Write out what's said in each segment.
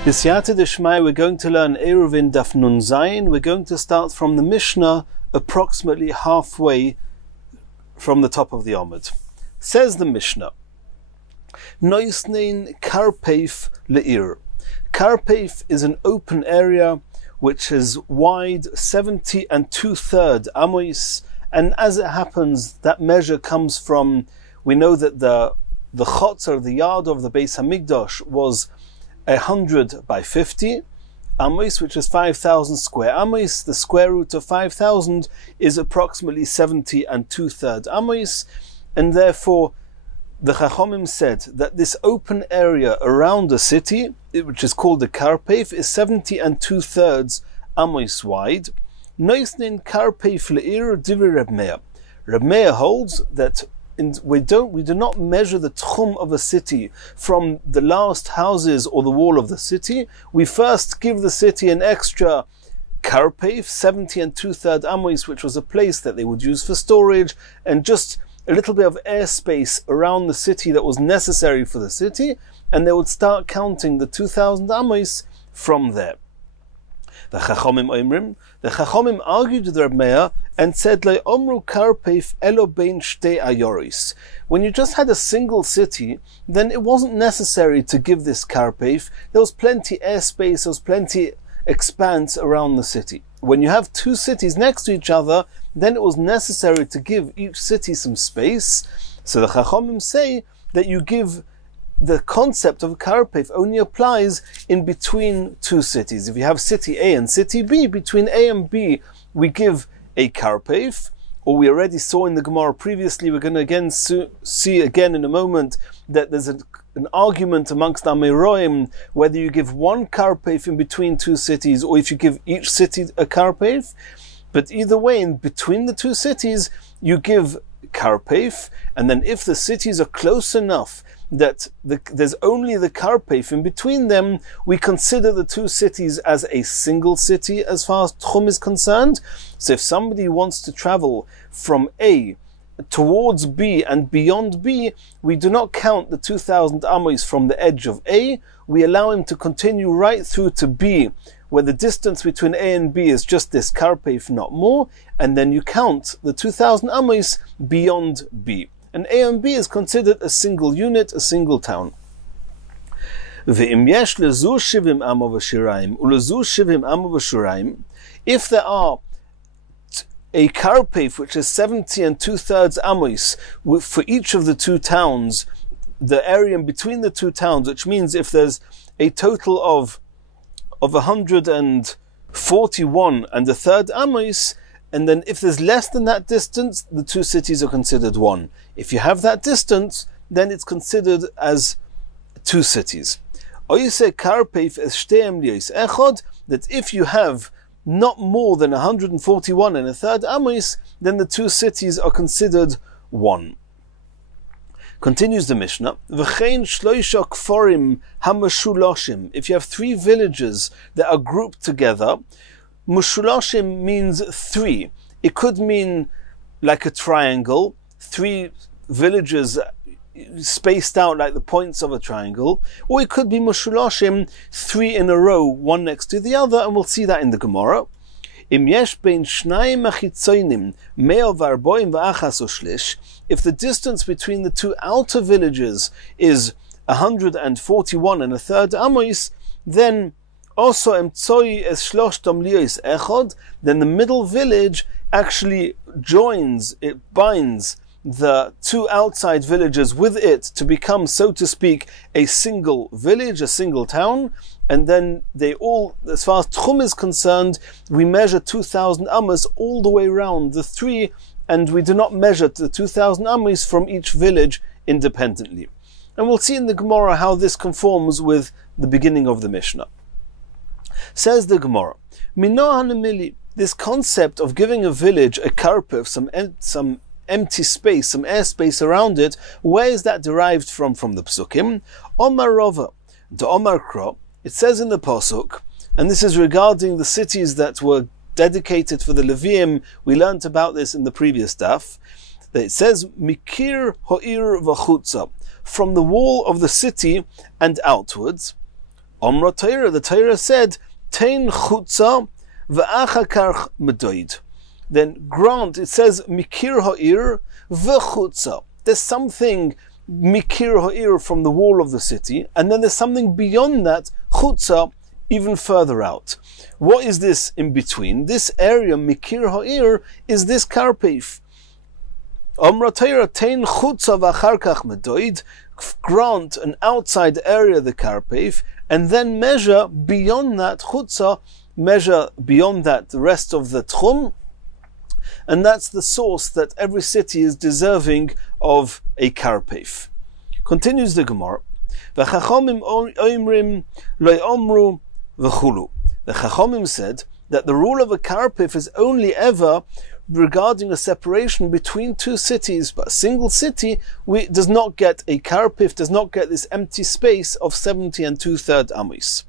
B'siyata d'shmai, we're going to learn Eirovin Daf Nun Zayin. We're going to start from the Mishnah, approximately halfway from the top of the Amud. Says the Mishnah, Noisnein Karpeif Le'ir. Karpeif is an open area which is wide 70 2/3 amos, and as it happens, that measure comes from, we know that the chotz, or the yard of the Beis Hamikdash, was 100 by 50 amos, which is 5,000 square amos. The square root of 5,000 is approximately 70 2/3 amos, and therefore the Chachomim said that this open area around the city, which is called the Karpeif, is 70 2/3 amos wide. Noisnin Karpeif le'ir divi Reb Meir. Reb Meir holds that we do not measure the tchum of a city from the last houses or the wall of the city. We first give the city an extra Karpeif, 70 2/3 amos, which was a place that they would use for storage, and just a little bit of airspace around the city that was necessary for the city, and they would start counting the 2,000 amos from there. The Chachomim argued with Reb Meir and said, Le omru karpeif elo bein shtei ayoris. When you just had a single city, then it wasn't necessary to give this karpeif. There was plenty airspace, there was plenty expanse around the city. When you have two cities next to each other, then it was necessary to give each city some space. So the Chachomim say that you give the concept of karpeif only applies in between two cities. If you have city A and city B, between A and B we give a karpeif, or we already saw in the Gemara previously, we're going to again see again in a moment that there's an argument amongst Ameroim whether you give one karpeif in between two cities or if you give each city a karpeif. But either way, in between the two cities you give karpeif, and then if the cities are close enough that there's only the karpeif in between them, we consider the two cities as a single city as far as tchum is concerned. So if somebody wants to travel from A towards B and beyond B, we do not count the 2,000 amos from the edge of A. We allow him to continue right through to B, where the distance between A and B is just this karpeif, not more, and then you count the 2,000 amos beyond B. And A and B is considered a single unit, a single town. If there are a karpeif which is 70 2/3 amos for each of the two towns, the area in between the two towns, which means if there's a total of 141 1/3 amos, and then if there's less than that distance, the two cities are considered one. If you have that distance, then it's considered as two cities. Or you say karpeif es shteim liyos echod, that if you have not more than 141 1/3 amos, then the two cities are considered one. Continues the Mishnah, V'chein shloisha kforim hamashuloshim. If you have three villages that are grouped together, Mushulashim means three. It could mean like a triangle, three villages spaced out like the points of a triangle, or it could be Mushulashim, three in a row, one next to the other, and we'll see that in the Gemara. Im yesh bein shnayim achitzonim mea v'arboim v'achas u'shlish. If the distance between the two outer villages is 141 1/3 amos, then also emtsoi es shloshtom liyos echod, then the middle village actually joins, it binds the two outside villages with it to become, so to speak, a single village, a single town, and then they all, as far as tchum is concerned, we measure 2,000 amos all the way around the three, and we do not measure the 2,000 amos from each village independently. And we'll see in the Gemara how this conforms with the beginning of the Mishnah. Says the Gemara, this concept of giving a village a karpeif, some empty space, some airspace around it, where is that derived from the Psukim? Omar Rova, the Omar Kro, it says in the Pasuk, and this is regarding the cities that were dedicated for the Leviim. We learnt about this in the previous daf, that it says, Mikir ho'ir v'chutza, from the wall of the city and outwards. Omra Torah, the Torah said, Tein chutza v'achakarch medoid. Then grant, it says, mikir ha'ir v'chutza. There's something mikir ha'ir from the wall of the city, and then there's something beyond that, chutza, even further out. What is this in between? This area, mikir ha'ir, is this karpef. Omra Torah, tein chutza v'acharkach medoid. Grant an outside area, the karpef, and then measure beyond that chutza, measure beyond that the rest of the tchum, and that's the source that every city is deserving of a karpef. Continues the Gemara. V'chachomim oimrim lo omru v'chulu. The Chachomim said that the rule of a karpef is only ever regarding a separation between two cities, but a single city does not get a karpef, does not get this empty space of 70 2/3 amos.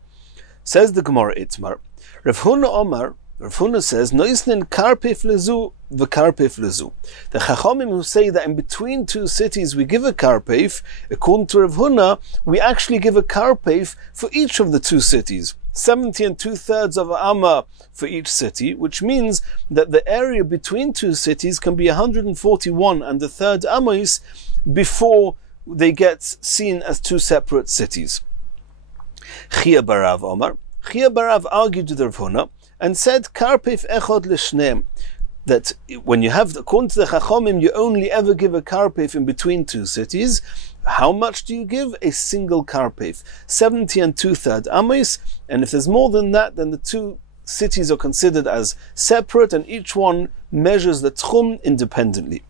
Says the Gemara Itmar, Rav Huna Omar, Rav Huna says, Noisnin karpef lezu v'karpef lezu. The Chachomim who say that in between two cities we give a karpef, according to Rav Huna, we actually give a karpef for each of the two cities. 70 2/3 of amma for each city, which means that the area between two cities can be 141 1/3 amos before they get seen as two separate cities. Chia Barav Omar. Chia Barav argued with Rav Huna and said, Karpef echod l'shneim, that when you have, according to the Chachomim, you only ever give a karpef in between two cities. How much do you give? A single karpef, 70 2/3 amos, and if there's more than that, then the two cities are considered as separate, and each one measures the tchum independently.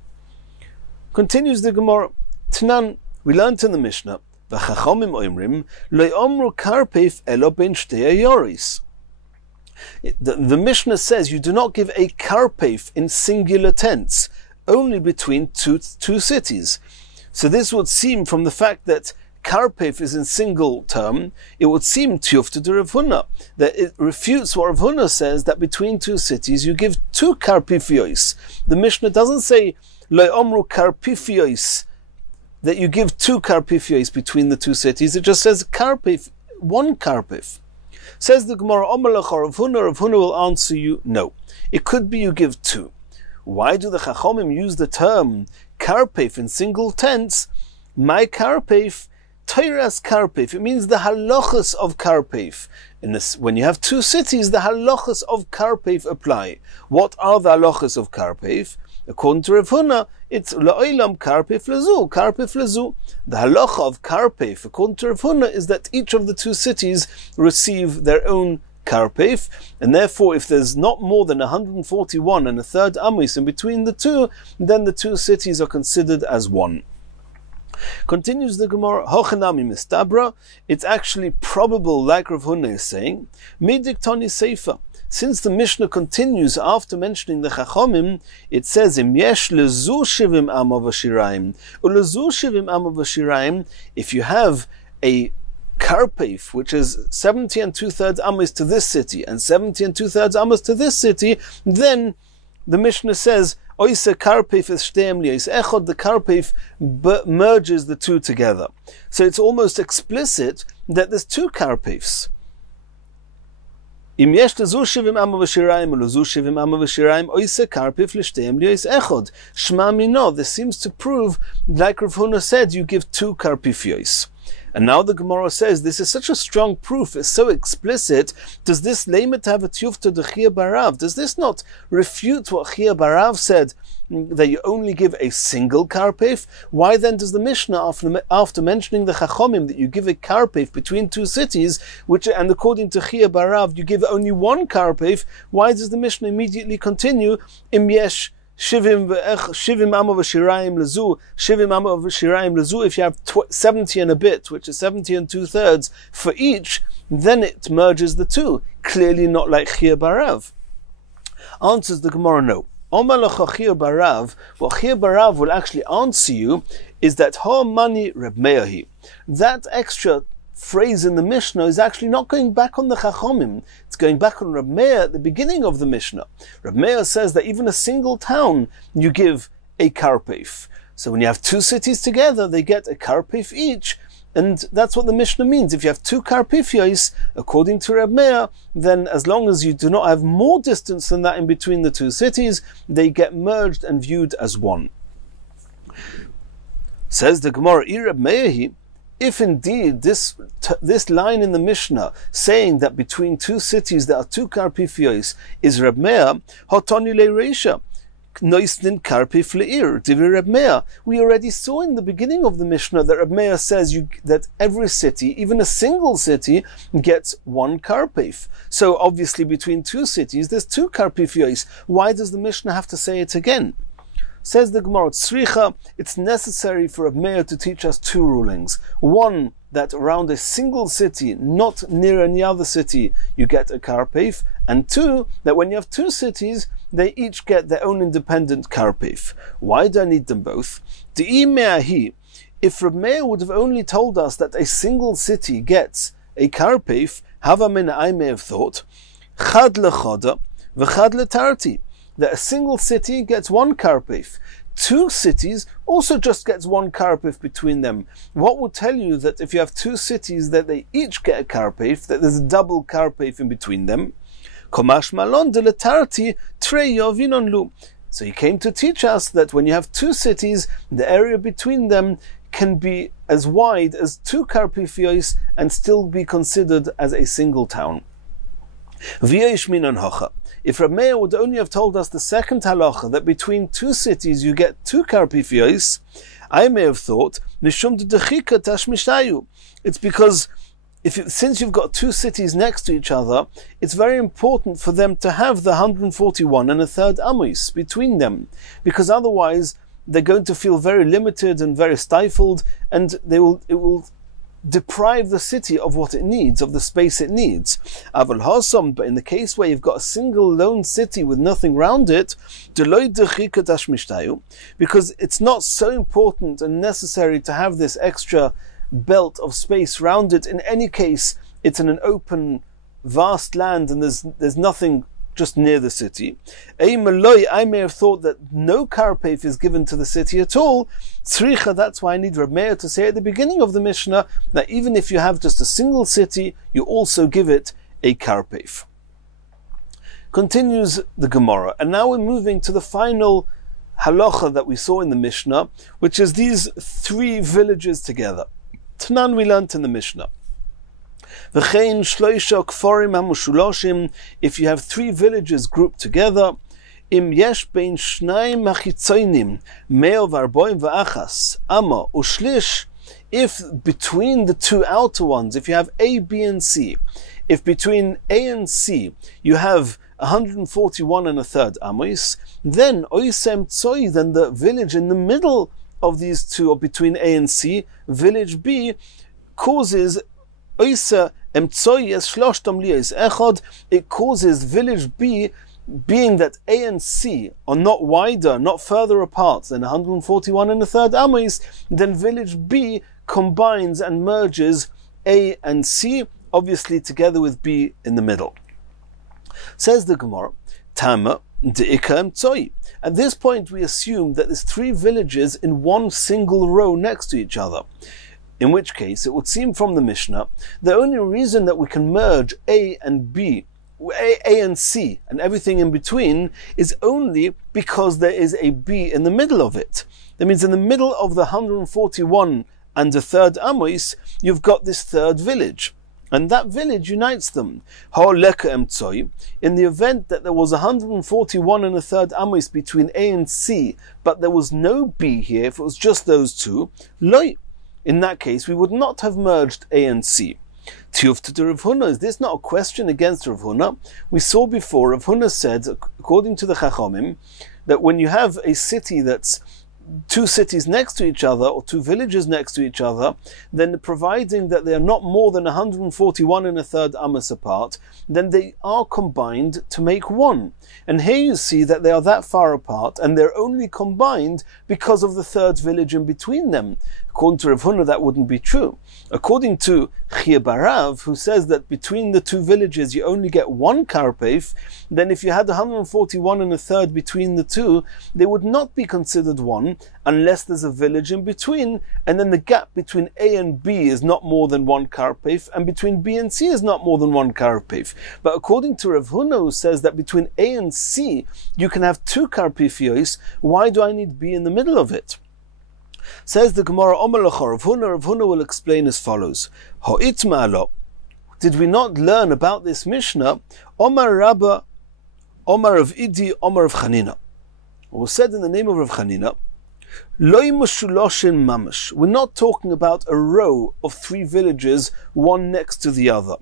Continues the Gemara. Tnan, we learned in the Mishnah, V'chachomim oimrim, lo omru karpef elo ben shtei ayoris. The Mishnah says you do not give a karpef in singular tense, only between two cities. So this would seem, from the fact that karpef is in single term, it would seem tiyufta to Rav Huna, that it refutes what Rav Huna says, that between two cities you give two karpifios. The Mishnah doesn't say lo omru karpifios, that you give two karpifios between the two cities. It just says karpef, one karpef. Says the Gemara, Omalach Rav Huna will answer you, no. It could be you give two. Why do the Chachomim use the term karpef in single tense? My karpef, Torah's karpef. It means the halachas of karpef. When you have two cities, the halachas of karpef apply. What are the halachas of karpef? According to Rav Huna, it's la'olam karpef lezu, karpef lezu. The halacha of karpef, according to Rav Huna, is that each of the two cities receive their own karpef, and therefore if there's not more than 141 1/3 amos in between the two, then the two cities are considered as one. Continues the Gemara, Hochanami mistabra, it's actually probable, like Rav Huna is saying, Midiktani seifa. Since the Mishnah continues after mentioning the Chachomim, it says, Im yesh lezu shivim amma v'shirayim, ulezu shivim amma v'shirayim, if you have a karpef, which is 70 2/3 amos to this city, and 70 2/3 amos to this city, then the Mishnah says, Oise karpef is shteim liyos echod, the karpef merges the two together. So it's almost explicit that there's two karpefs. Im yesh lezu shivim amma v'shirayim ulezu shivim amma v'shirayim oise karpef l'shteim liyos echod. Shma mino, this seems to prove, like Rav Huna said, you give two karpifios. And now the Gemara says, this is such a strong proof, it's so explicit, does this leimet have a tiyufta de Chia Barav? Does this not refute what Chia Barav said, that you only give a single karpef? Why then does the Mishnah, after mentioning the Chachomim, that you give a karpef between two cities, and according to Chia Barav, you give only one karpef, why does the Mishnah immediately continue, Im yesh shivim amma v'shirayim lezu, shivim amma v'shirayim lezu, if you have 70 and a bit, which is 70 2/3 for each, then it merges the two. Clearly not like Chia Barav. Answers the Gemara, no. Omar lecha Chia Barav, what Chia Barav will actually answer you is that ha mani Reb Meahi. That extra phrase in the Mishnah is actually not going back on the Chachomim. It's going back on Reb Meir at the beginning of the Mishnah. Reb Meir says that even a single town, you give a karpef. So when you have two cities together, they get a karpef each, And that's what the Mishnah means. If you have two karpifiyos, according to Reb Meir, then as long as you do not have more distance than that in between the two cities, they get merged and viewed as one. Says the Gemara, Reb Meir, if indeed this line in the Mishnah saying that between two cities there are two karpifiyos is Reb Meir, hotonu le'reisha. We already saw in the beginning of the Mishnah that Reb Meir says that every city, even a single city, gets one karpif. So obviously between two cities there's two karpifiyos. Why does the Mishnah have to say it again? Says the Gemara, it's necessary for Reb Meir to teach us two rulings. One, that around a single city, not near any other city, you get a karpif. And two, that when you have two cities, they each get their own independent karpif. Why do I need them both? If Reb Meir would have only told us that a single city gets a karpif, Havamina, I may have thought, chad lechoda v'chad letarti, that a single city gets one karpif. Two cities also just gets one karpif between them. What will tell you that if you have two cities that they each get a karpif, that there's a double karpif in between them? So he came to teach us that when you have two cities, the area between them can be as wide as two karpifiyos and still be considered as a single town. If Reb Meir would only have told us the second halacha, that between two cities you get two karpifiyos, I may have thought, it's because since you've got two cities next to each other, it's very important for them to have the 141 and a third amos between them, because otherwise they're going to feel very limited and very stifled, and it will deprive the city of what it needs, of the space it needs. But in the case where you've got a single lone city with nothing round it, because it's not so important and necessary to have this extra belt of space round it. In any case, it's in an open, vast land and there's nothing just near the city. I may have thought that no karpif is given to the city at all. That's why I need Reb Meir to say at the beginning of the Mishnah that even if you have just a single city, you also give it a karpif. Continues the Gemara, and now we're moving to the final halacha that we saw in the Mishnah, which is these three villages together. Tanan we learnt in the Mishnah. If you have three villages grouped together, if between the two outer ones, if you have A, B, and C, if between A and C you have 141 and a third amos, then the village in the middle of these two, or between A and C, village B, causes it causes village B, being that A and C are not wider, not further apart than 141 and a third amos, then village B combines and merges A and C, obviously together with B in the middle. Says the Gemara, Tama de'ika emtzoi. At this point we assume that there's three villages in one single row next to each other. In which case, it would seem from the Mishnah, the only reason that we can merge A and B, A and C, and everything in between, is only because there is a B in the middle of it. That means in the middle of the 141 and the third amos, you've got this third village. And that village unites them. In the event that there was 141 and a third amos between A and C, but there was no B here, if it was just those two, loi. In that case, we would not have merged A and C. Tiyufta to Rav Huna, is this not a question against Rav Huna? We saw before, Rav Huna said, according to the Chachamim, that when you have a city that's two cities next to each other, or two villages next to each other, then providing that they are not more than 141 and a third amos apart, then they are combined to make one. And here you see that they are that far apart, and they're only combined because of the third village in between them. According to Rav Huna, that wouldn't be true. According to Chia Barav, who says that between the two villages you only get one karpef, then if you had 141 and a third between the two, they would not be considered one unless there's a village in between, and then the gap between A and B is not more than one karpef, and between B and C is not more than one karpef. But according to Rav Huna, who says that between A and C you can have two karpefios, why do I need B in the middle of it? Says the Gemara, Rav Huna will explain as follows. Did we not learn about this Mishnah? Omar Rabba, Omar of Idi, Omar of Chanina. It was said in the name of Rav Chanina, Loi Mashuloshin Mamash. We're not talking about a row of three villages, one next to the other.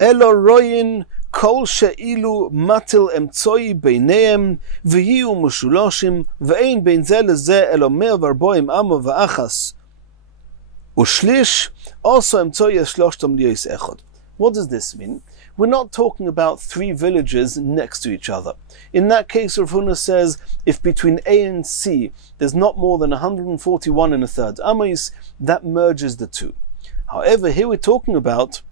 Elo Royin Kol she'ilu matil emtsoi beineim v'hiu mushuloshim v'ein bein ze leze elo 140 amo v'achas ushlish also emtsoi shloshtom liyos echad. What does this mean? We're not talking about three villages next to each other. In that case, Rav Huna says if between A and C there's not more than 141 and a third amos, that merges the two. However, here we're talking about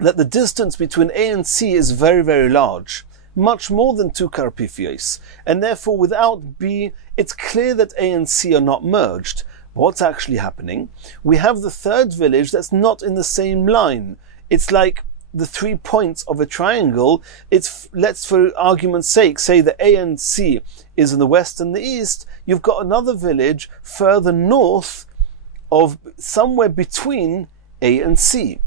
that the distance between A and C is very, very large, much more than two karpifios, and therefore without B, it's clear that A and C are not merged. What's actually happening? We have the third village that's not in the same line. It's like the 3 points of a triangle. Let's for argument's sake say that A and C is in the west and the east. You've got another village further north of somewhere between A and C.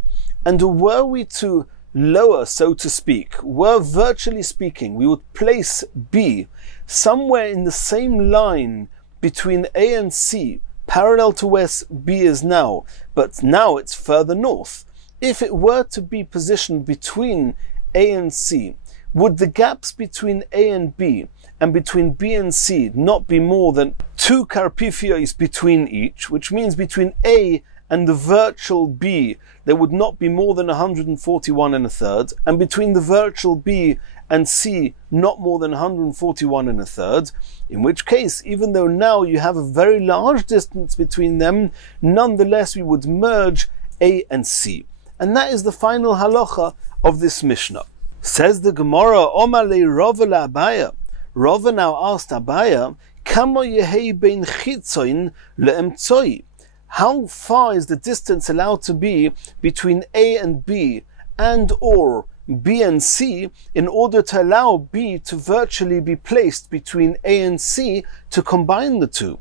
And were we to lower, so to speak, were virtually speaking, we would place B somewhere in the same line between A and C, parallel to where B is now, but now it's further north. If it were to be positioned between A and C, would the gaps between A and B and between B and C not be more than two karpifios between each, which means between A and the virtual B, there would not be more than 141 and a third, and between the virtual B and C, not more than 141 and a third, in which case, even though now you have a very large distance between them, nonetheless we would merge A and C. And that is the final halacha of this Mishnah. Says the Gemara, Omar le Rava la Abaya. Rava now asked Abaya, Kamo yehei bein chitzoin le'emtzoi. How far is the distance allowed to be between A and B and or B and C in order to allow B to virtually be placed between A and C to combine the two?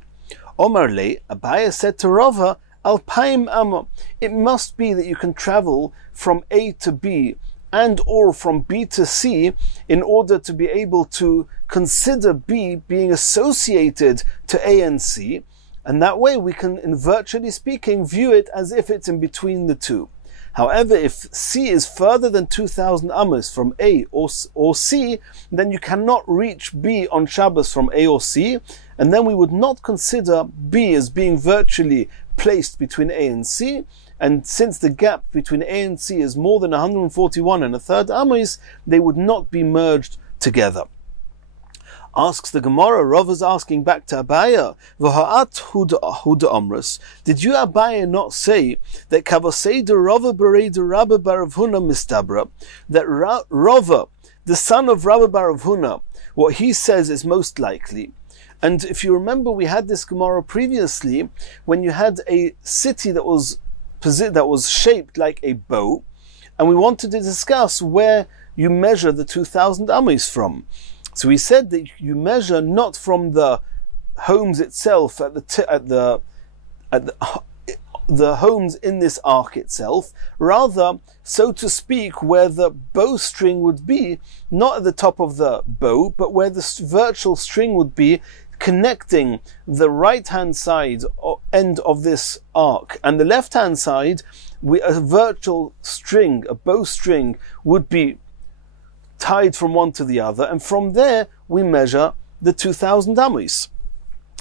Omar le, Abaya said to Rava, Alpaim Amma. It must be that you can travel from A to B and or from B to C in order to be able to consider B being associated to A and C. And that way we can, in virtually speaking, view it as if it's in between the two. However, if C is further than 2,000 amos from A or C, then you cannot reach B on Shabbos from A or C, and then we would not consider B as being virtually placed between A and C, and since the gap between A and C is more than 141 and a third amos, they would not be merged together. Asks the Gemara, Rav is asking back to Abaya, V'ha'at huda amrus. Did you, Abaya, not say that Kavasei de Rava berei de Rabba bar Rav Huna mistabra, that Rava, the son of Rabba bar Rav Huna, what he says is most likely? And if you remember, we had this Gemara previously when you had a city that was shaped like a bow, and we wanted to discuss where you measure the 2,000 amos from. So we said that you measure not from the homes itself at the homes in this arc itself, rather, so to speak, where the bowstring would be, not at the top of the bow, but where the virtual string would be, connecting the right-hand side or end of this arc and the left-hand side, a virtual string, a bowstring, would be tied from one to the other, and from there we measure the 2,000 amos.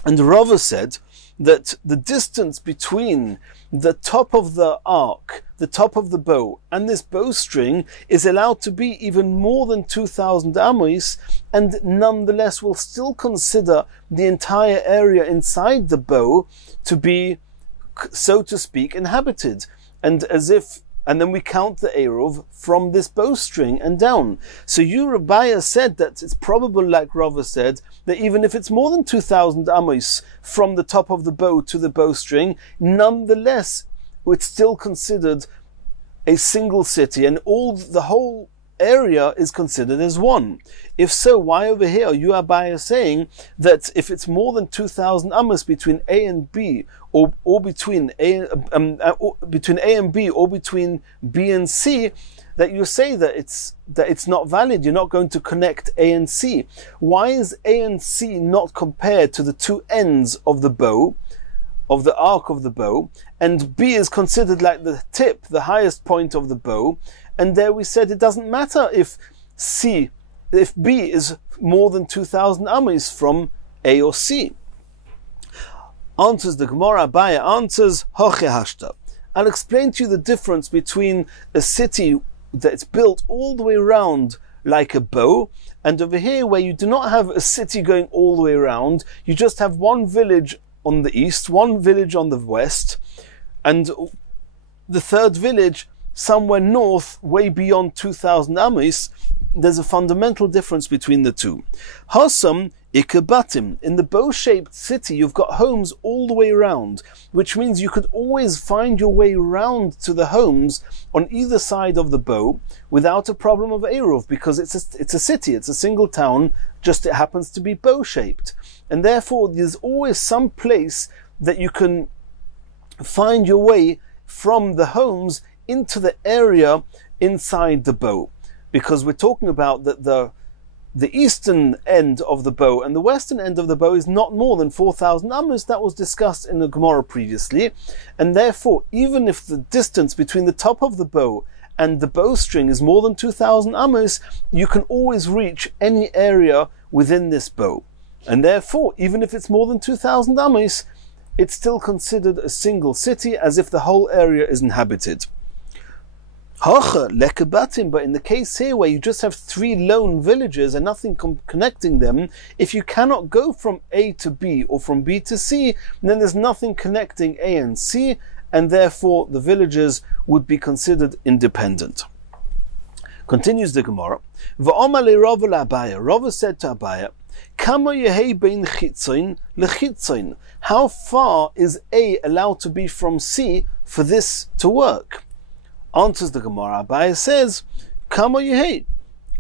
And Rava said that the distance between the top of the arc, the top of the bow, and this bowstring is allowed to be even more than 2,000 amos, and nonetheless will still consider the entire area inside the bow to be, so to speak, inhabited, and then we count the Eruv from this bowstring and down. So Rabbiya said that it's probable, like Rava said, that even if it's more than 2,000 amos from the top of the bow to the bowstring, nonetheless it's still considered a single city, and the whole area is considered as one. If so, why over here are you, Rabbiya, saying that if it's more than 2,000 amos between A and B, or between A and B, or between B and C, that you say that it's not valid? You're not going to connect A and C. Why is A and C not compared to the two ends of the bow, of the arc of the bow, and B is considered like the tip, the highest point of the bow? And there we said it doesn't matter if B is more than 2,000 amos from A or C. Answers the Gemara, Abaya answers, Hoche hashta. I'll explain to you the difference between a city that's built all the way around like a bow, and over here where you do not have a city going all the way around, you just have one village on the east, one village on the west, and the third village somewhere north, way beyond 2,000 amos. There's a fundamental difference between the two. Hasam ikabatim. In the bow-shaped city, you've got homes all the way around, which means you could always find your way round to the homes on either side of the bow without a problem of Eruv, because it's a city, it's a single town, just it happens to be bow-shaped. And therefore, there's always some place that you can find your way from the homes into the area inside the bow. Because we're talking about that the eastern end of the bow and the western end of the bow is not more than 4,000 amos. That was discussed in the Gemara previously. And therefore, even if the distance between the top of the bow and the bowstring is more than 2,000 amos, you can always reach any area within this bow. And therefore, even if it's more than 2,000 amos, it's still considered a single city, as if the whole area is inhabited. But in the case here where you just have three lone villages and nothing connecting them, if you cannot go from A to B or from B to C, then there's nothing connecting A and C, and therefore the villages would be considered independent. Continues the Gemara. Rava said to Abaya, how far is A allowed to be from C for this to work? Answers the Gemara, Abaya says, Kama Yehi,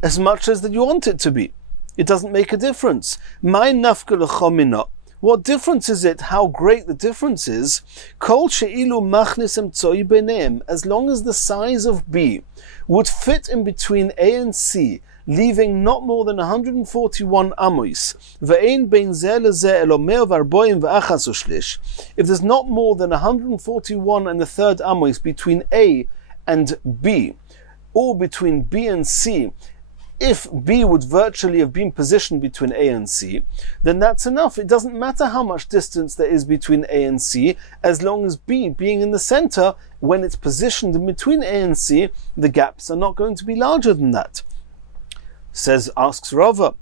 as much as that you want it to be. It doesn't make a difference. My nafka l'chomina. What difference is it? How great the difference is? Kol she'ilu machnisem tzoi beneim. As long as the size of B would fit in between A and C, leaving not more than 141 amos. Ve'ein bein zeh lezeh elo mea v'arboim v'achas u'shlish. If there's not more than 141 and a third amos between A and B, or between B and C, if B would virtually have been positioned between A and C, then that's enough. It doesn't matter how much distance there is between A and C, as long as B being in the center, when it's positioned in between A and C, the gaps are not going to be larger than that. Asks Rava,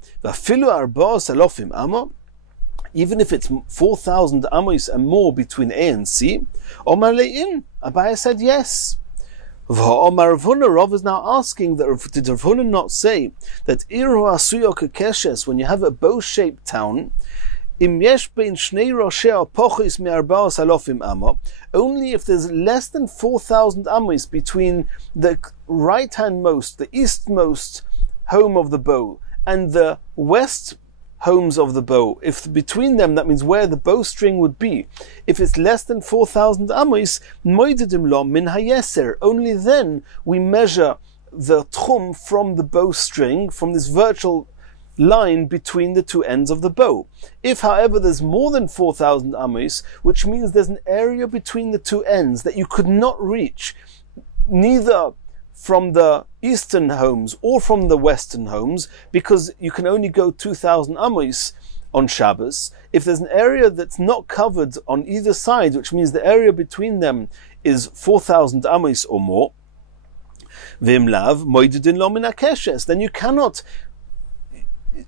even if it's 4,000 amos and more between A and C, Abaya said yes. Rav is now asking, that did Rav Huna not say that when you have a bow-shaped town, only if there's less than 4,000 amos between the right-handmost, the eastmost home of the bow, and the west homes of the bow, if between them, that means where the bowstring would be, if it's less than 4,000 amos, moidedim lo min hayeser, only then we measure the tchum from the bowstring, from this virtual line between the two ends of the bow. If, however, there's more than 4,000 amos, which means there's an area between the two ends that you could not reach, neither from the eastern homes or from the western homes, because you can only go 2,000 amos on Shabbos, if there's an area that's not covered on either side, which means the area between them is 4,000 amos or more, then you cannot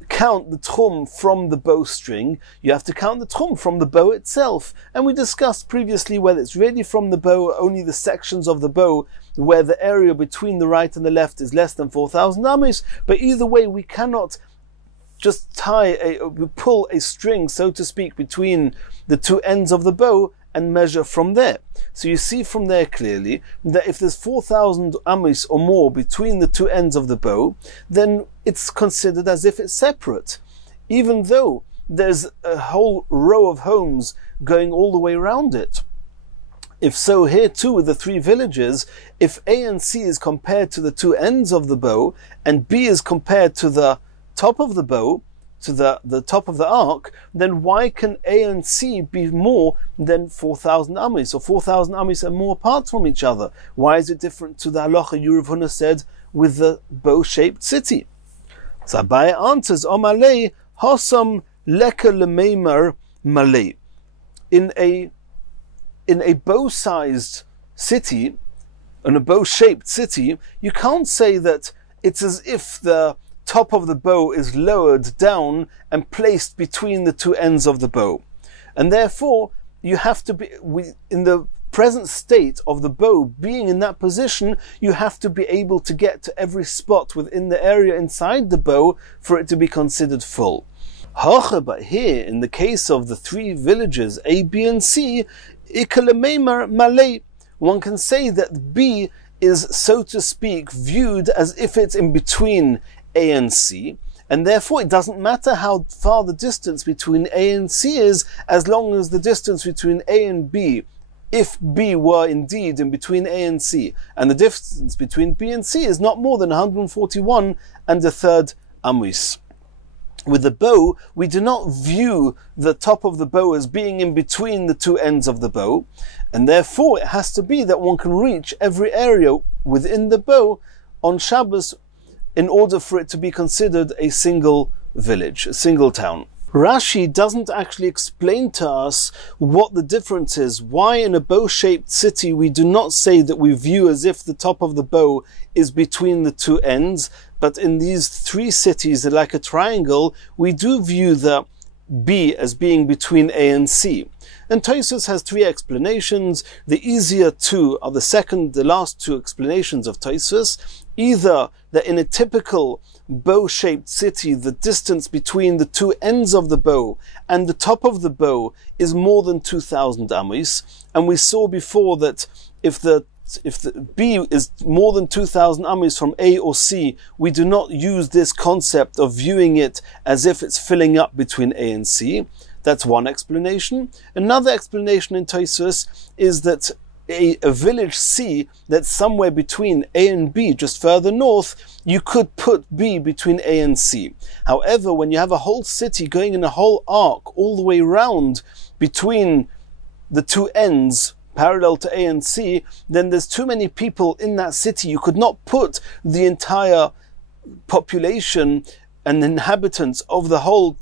count the tchum from the bowstring. You have to count the tchum from the bow itself. And we discussed previously whether it's really from the bow, only the sections of the bow where the area between the right and the left is less than 4,000 amos. But either way, we cannot just pull a string, so to speak, between the two ends of the bow and measure from there. So you see from there clearly that if there's 4,000 amos or more between the two ends of the bow, then it's considered as if it's separate, even though there's a whole row of homes going all the way around it. If so, here too with the three villages, if A and C is compared to the two ends of the bow, and B is compared to the top of the bow, to the top of the arc, then why can A and C be more than 4,000 amos, or 4,000 amos and more apart from each other? Why is it different to the halacha Yuruvuna said with the bow-shaped city? So Abaye answers, Omalei Hosam Leka Lemeimer Malei. In a bow-sized city, in a bow-shaped city, you can't say that it's as if the top of the bow is lowered down and placed between the two ends of the bow. And therefore, you have to be, in the present state of the bow being in that position, you have to be able to get to every spot within the area inside the bow for it to be considered full. But here, in the case of the three villages, A, B, and C, one can say that B is, so to speak, viewed as if it's in between A and C, and therefore it doesn't matter how far the distance between A and C is, as long as the distance between A and B, if B were indeed in between A and C, and the distance between B and C is not more than 141 and a third amos. With the bow, we do not view the top of the bow as being in between the two ends of the bow, and therefore it has to be that one can reach every area within the bow on Shabbos in order for it to be considered a single village, a single town. Rashi doesn't actually explain to us what the difference is, why in a bow-shaped city we do not say that we view as if the top of the bow is between the two ends, but in these three cities, like a triangle, we do view the B as being between A and C. And Tosfos has three explanations. The easier two are the last two explanations of Tosfos. Either that in a typical bow-shaped city, the distance between the two ends of the bow and the top of the bow is more than 2,000 amos. And we saw before that if the B is more than 2,000 amos from A or C, we do not use this concept of viewing it as if it's filling up between A and C. That's one explanation. Another explanation in Tosfos is that a village C that's somewhere between A and B, just further north, you could put B between A and C. However, when you have a whole city going in a whole arc all the way round between the two ends, parallel to A and C, then there's too many people in that city. You could not put the entire population and inhabitants of the whole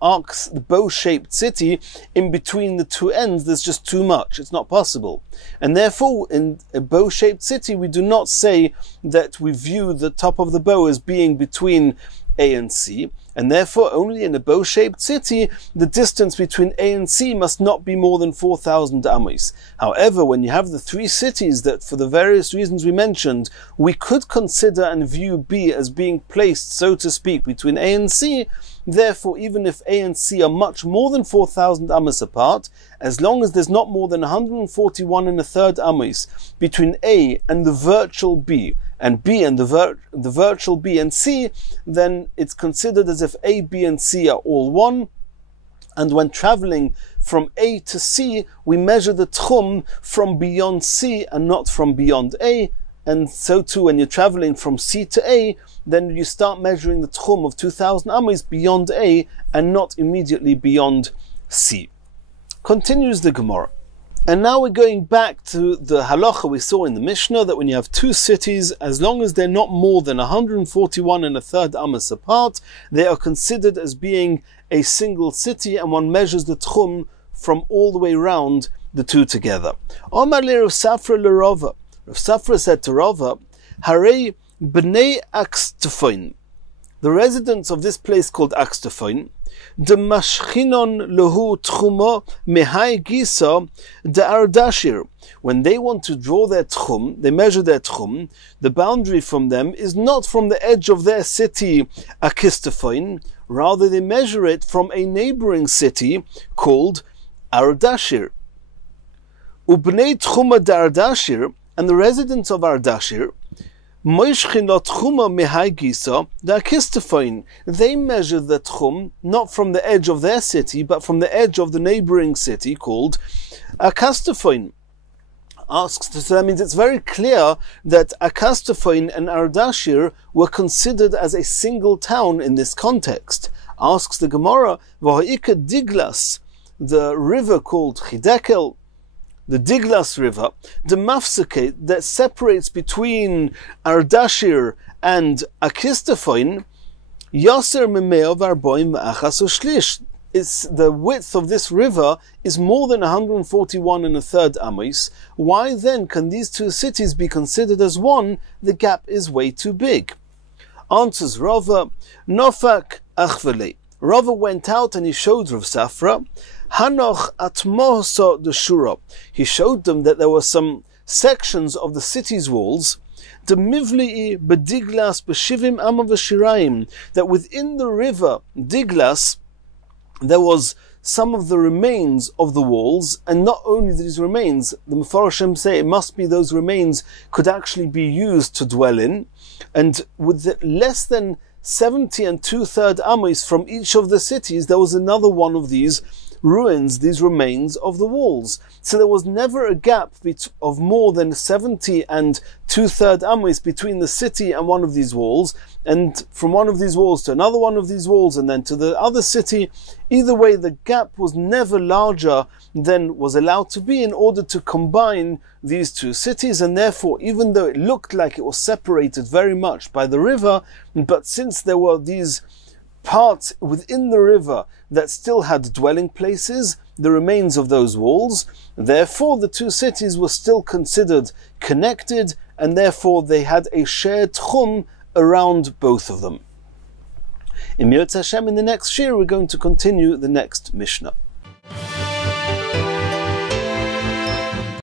arcs, the bow-shaped city, in between the two ends. There's just too much. It's not possible. And therefore, in a bow-shaped city, we do not say that we view the top of the bow as being between A and C. And therefore, only in a bow-shaped city, the distance between A and C must not be more than 4,000 amos. However, when you have the three cities that, for the various reasons we mentioned, we could consider and view B as being placed, so to speak, between A and C, therefore, even if A and C are much more than 4,000 amos apart, as long as there's not more than 141 and a third amos between A and the virtual B, and B and the virtual B and C, then it's considered as if A, B, and C are all one. And when traveling from A to C, we measure the tchum from beyond C and not from beyond A. And so too, when you're traveling from C to A, then you start measuring the tchum of 2,000 amos beyond A and not immediately beyond C. Continues the Gemara. And now we're going back to the halacha we saw in the Mishnah, that when you have two cities, as long as they're not more than 141 and a third amos apart, they are considered as being a single city, and one measures the tchum from all the way round the two together. Omar le Rav Safra le Rava. Rav Safra said to Rava, Harei b'nei Akstofoin, the residents of this place called Akstofoin, de mashchinon lehu tchumo mehai gisa de ardashir. When they want to draw their tchum, they measure their tchum, the boundary from them is not from the edge of their city Akistofoin, rather they measure it from a neighboring city called Ardashir. Ubnei tchuma de Ardashir, and the residents of Ardashir, moishchin lo tchuma mehai gisa de Akistofoin. They measure the tchum not from the edge of their city, but from the edge of the neighboring city called Akistofoin. Asks, so that means it's very clear that Akistofoin and Ardashir were considered as a single town in this context. Asks the Gemara, V'ha'ika Diglas, the river called Chidekel, the Diglas River, the Mafseke that separates between Ardashir and Akistofoin, Yaser Mimeo Varboim Achas Ushlish. It's the width of this river is more than 141 1/3 amos. Why then can these two cities be considered as one? The gap is way too big. Answers Rava, Nofak Achvele. Rava went out and he showed Rav Safra, Hanoch Atmoso de Shura. He showed them that there were some sections of the city's walls, the Mivli'i Bediglas Beshivim Amavashiraim, that within the river Diglas there was some of the remains of the walls, and not only these remains, the Mefarshim say it must be those remains could actually be used to dwell in, and with less than 70 2/3 amos from each of the cities, there was another one of these ruins, these remains of the walls. So there was never a gap of more than 70 2/3 amos between the city and one of these walls, and from one of these walls to another one of these walls, and then to the other city. Either way, the gap was never larger than was allowed to be in order to combine these two cities, and therefore, even though it looked like it was separated very much by the river, but since there were these parts within the river that still had dwelling places, the remains of those walls, therefore the two cities were still considered connected, and therefore they had a shared tchum around both of them. In Yirtzeh Hashem, in the next shir, we're going to continue the next Mishnah.